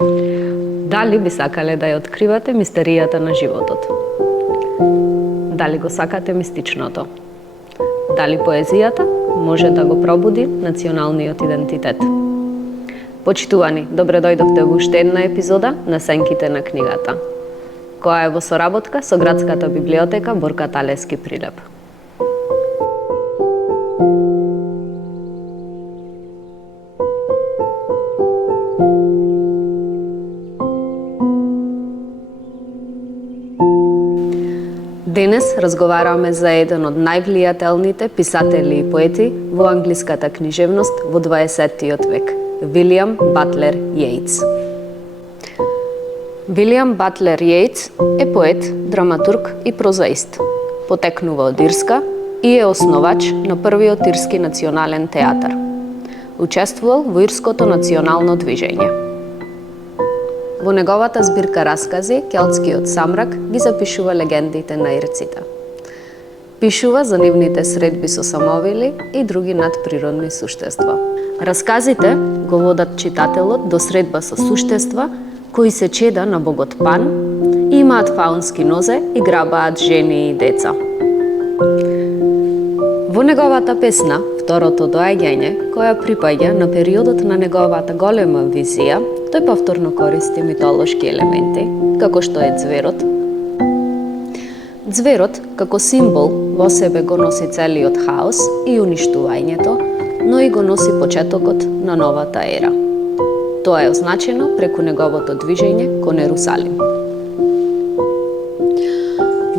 Дали би сакале да ја откривате мистеријата на животот? Дали го сакате мистичното? Дали поезијата може да го пробуди националниот идентитет? Почитувани, добре дојдовте во уште една епизода на Сенките на книгата, која е во соработка со Градската библиотека Борка Талевски Прилеп. Денес разговараме за еден од највлијателните писатели и поети во англиската книжевност во 20-тиот век, Вилијам Батлер Јејтс. Вилијам Батлер Јејтс е поет, драматург и прозаист. Потекнува од Ирска и е основач на првиот ирски национален театар. Учествувал во ирското национално движење. Во неговата збирка раскази, Келтскиот самрак, ги запишува легендите на ирците. Пишува за нивните средби со самовили и други надприродни суштества. Расказите го водат читателот до средба со суштества кои се чеда на богот Пан, имаат фаунски нозе и грабаат жени и деца. Во неговата песна, Второто доаѓање, која припаѓа на периодот на неговата голема визија, тој повторно користи митолошки елементи, како што е ѕверот. Ձверот, како символ, во себе го носи целиот хаос и уништувањето, но и го носи почетокот на новата ера. Тоа е означено преку неговото движење кон Ерусалим.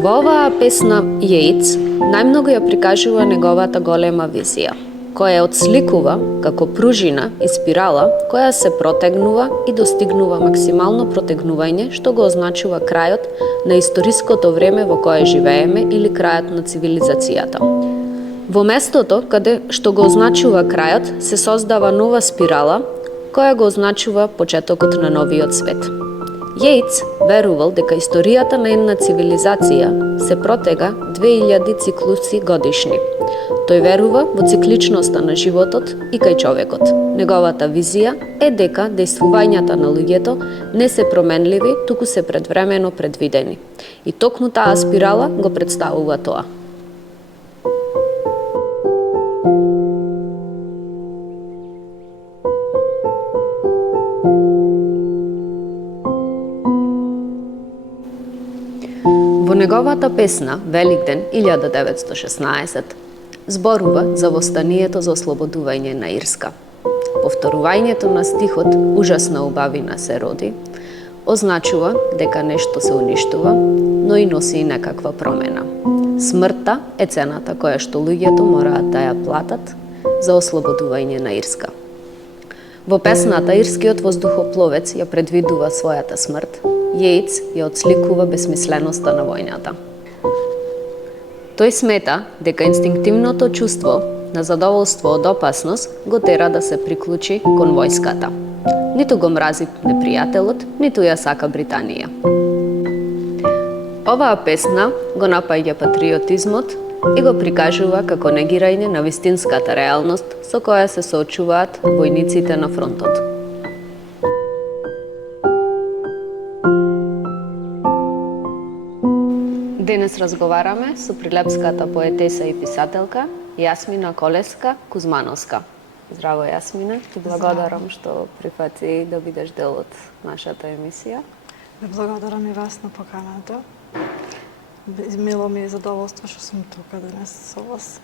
Во оваа песна Јејтс најмногу ја прикажува неговата голема визија, која отсликува како пружина и спирала која се протегнува и достигнува максимално протегнување, што го означува крајот на историското време во кое живееме или крајот на цивилизацијата. Во местото каде што го означува крајот се создава нова спирала која го означува почетокот на новиот свет. Јејтс верувал дека историјата на една цивилизација се протега 2000 циклуси годишни. Тој верува во цикличноста на животот и кај човекот. Неговата визија е дека дејствувањата на луѓето не се променливи, туку се предвремено предвидени. И токму таа спирала го представува тоа. Во неговата песна Великден 1916 зборува за востанието за ослободување на Ирска. Повторувањето на стихот "Ужасна убавина се роди" означува дека нешто се уништува, но и носи и некаква промена. Смртта е цената која што луѓето мораат да ја платат за ослободување на Ирска. Во песната ирскиот воздухопловец ја предвидува својата смрт, Јејтс ја отсликува безсмисленоста на војната. Тој смета дека инстинктивното чувство на задоволство од опасност го тера да се приклучи кон војската. Ниту го мрази непријателот, ниту ја сака Британија. Оваа песна го напаѓа патриотизмот и го прикажува како негирање на вистинската реалност со која се соочуваат војниците на фронтот. Денес разговараме со прилепската поетеса и писателка Јасмина Колеска-Кузмановска. Здраво, Јасмина. Ти благодарам што прифати да бидеш дел од нашата емисија. Ве благодарам и вас на поканата. Мило ми е задоволство што сум тука денес со вас.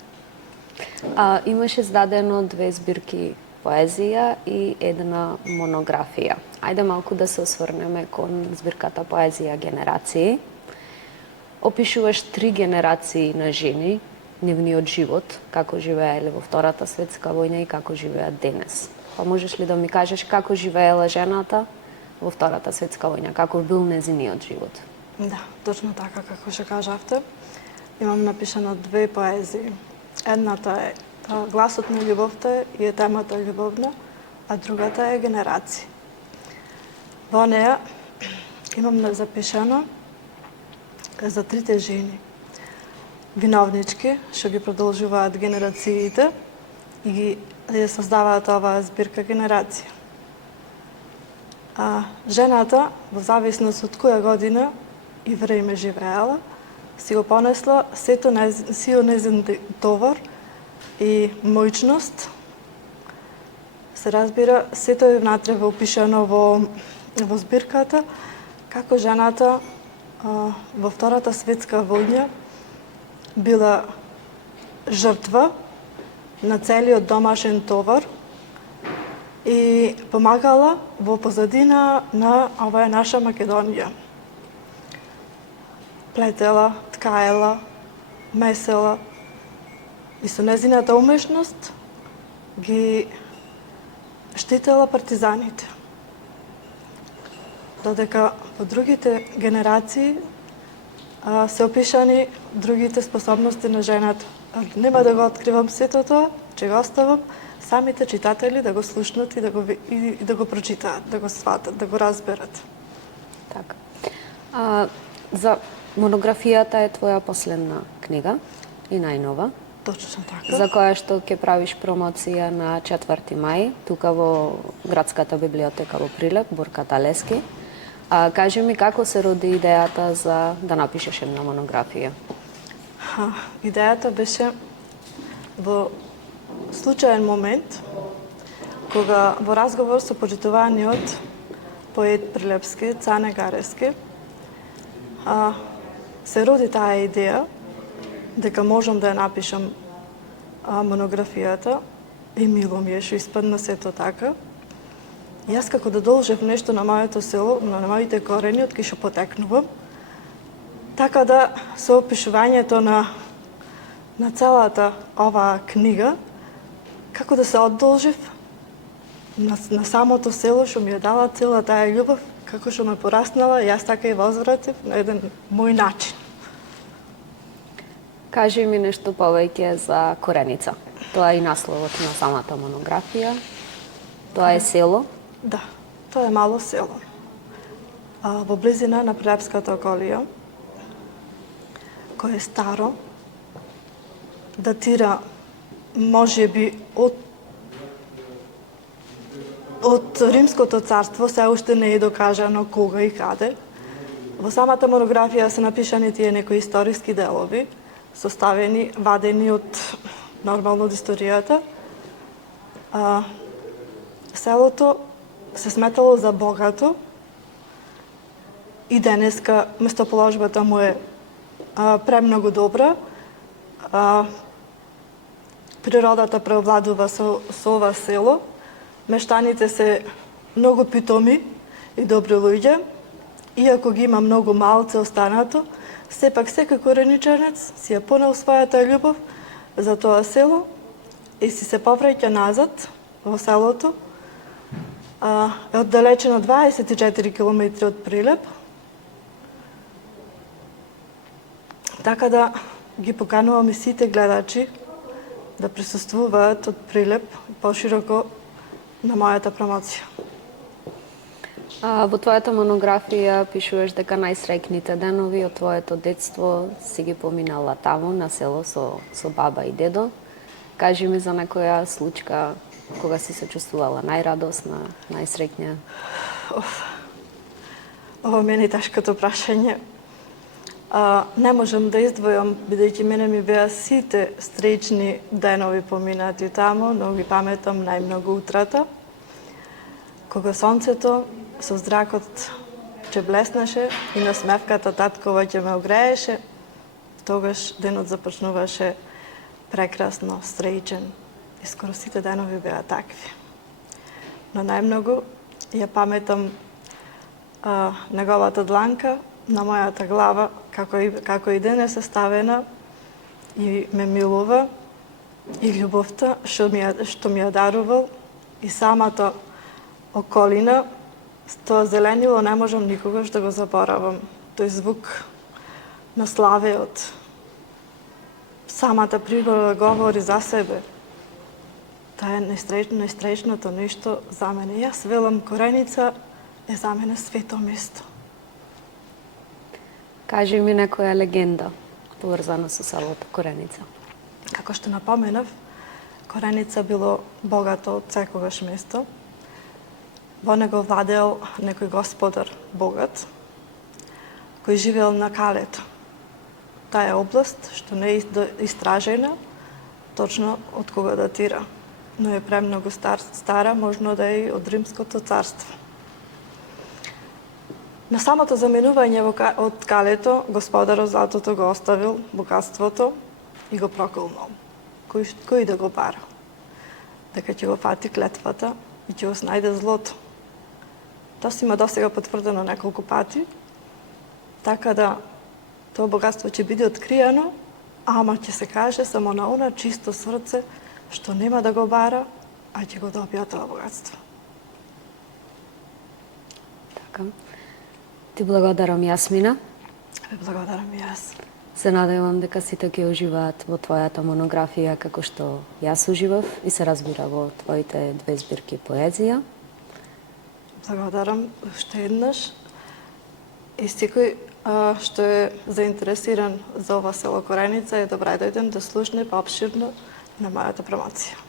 Имаш издадено 2 збирки поезија и една монографија. Ајде малку да се осврнеме кон збирката поезија Генерации. Опишуваш 3 генерации на жени, нивниот живот, како живееле во Втората светска војна и како живеат денес. Па можеш ли да ми кажеш како живеела жената во Втората светска војна, како бил нејзиниот живот? Да, точно така како што кажавте. Имам напишано 2 поезии. Едната е Гласот на љубовта и е темата љубовна, а другата е Генерации. Во неја имам запишано за 3 жени. Виновнички, што ги продолжуваат генерациите и ја создаваат оваа збирка Генерација. Жената, во зависност од која година и време живеела, си го понесла сето незин товар и мојчност. Се разбира, сето е внатре опишано во збирката, како жената во Втората светска војна била жртва на целиот домашен товар и помагала во позадина на оваа наша Македонија. Плетела, ткаела, месела и со незината умешност ги штитела партизаните. Додека во другите генерации се опишани другите способности на жената. Нема да го откривам сето тоа, че го оставам самите читатели да го слушнат и да го прочитаат, да го сватат, да го разберат. Така. За монографијата е твоја последна книга и најнова, Точно така. за која што ќе правиш промоција на 4 мај, тука во Градската библиотека во Прилеп, Борката Лески. Кажи ми како се роди идејата за да напишеш една монографија? Идејата беше во случаен момент, кога во разговор со почитуваниот поет прилепски, Цане Гаревски, се роди таа идеја дека можам да ја напишам монографијата и мило ми е што испадна сето така. Јас како да должев нешто на моето село, на моите корени, од кај што потекнувам, така да со опишувањето на целата оваа книга, како да се одолжив на самото село што ми ја дала цела таа љубов, како што ме пораснала, јас така и возвратив на еден мој начин. Кажи ми нешто повеќе за Кореница. Тоа е и насловот на самата монографија. Тоа е село. Да, тоа е мало село. Во близина на Прилепската околија, кое е старо, датира можеби од Римското царство, се уште не е докажано кога и каде. Во самата монографија се напишани тие некои историски делови, составени, вадени од нормално од историјата. Селото се сметало за богато и денеска местоположбата му е премногу добра. Природата преовладува со ова село. Мештаните се многу питоми и добри луѓе. Иако ги има многу малце останато, сепак секој кореничанец си ја понел својата љубов за тоа село и си се повраќа назад во селото. Е оддалечено 24 км од Прилеп. Така да ги поканувам и сите гледачи да присуствуваат од Прилеп пошироко на мојата промоција. Во твојата монографија пишуваш дека најсреќните денови од твоето детство си ги поминала таму на село со баба и дедо. Кажи ми за некоја случка кога си се чувствувала најрадосна, најсреќна? Ова ми е најтешкото прашање. Не можам да издвојам, бидејќи мене ми беа сите среќни денови поминати таму, но ги паметам најмногу утрата, кога сонцето со зракот че блеснеше и насмевката таткова ќе ме огрееше, тогаш денот започнуваше прекрасно, среќен. И скоро сите денови беа такви. Но најмногу ја паметам неговата дланка на мојата глава, како и денес е ставена и ме милува, и љубовта што ми ја дарувал, и самата околина, тоа зеленило не можам никогаш да го заборавам. Тој звук на славеот, самата природа говори за себе. Тоа е најстречното нешто за мене. Јас велам, Кореница е за мене свето место. Кажи ми некоја легенда поврзана со селото Кореница. Како што напоменав, Кореница било богато од секогаш место. Во него владеел некој господар богат, кој живеел на Калето. Таа е област што не е истражена точно од кога датира, но е премногу стара, можно да е од Римското царство. На самото заменување од Калето, господарот златото го оставил богатството и го проколнал. Кој да го бара? Дека ќе го фати клетвата и ќе го снајде злото. Тоа си има досега потврдено неколку пати, така да тоа богатство ќе биде откриено, ама ќе се каже само на она чисто срце што нема да го бара, а ќе го добија тоа богатство. Така. Ти благодарам, Јасмина. Ве благодарам и јас. Се надевам дека сите ќе уживаат во твојата монографија како што јас уживав и се разбира во твоите 2 збирки поезија. Благодарам уште еднаш и секој што е заинтересиран за ова село Кореница е добре дојден да слушне поопширно на мојата промоција.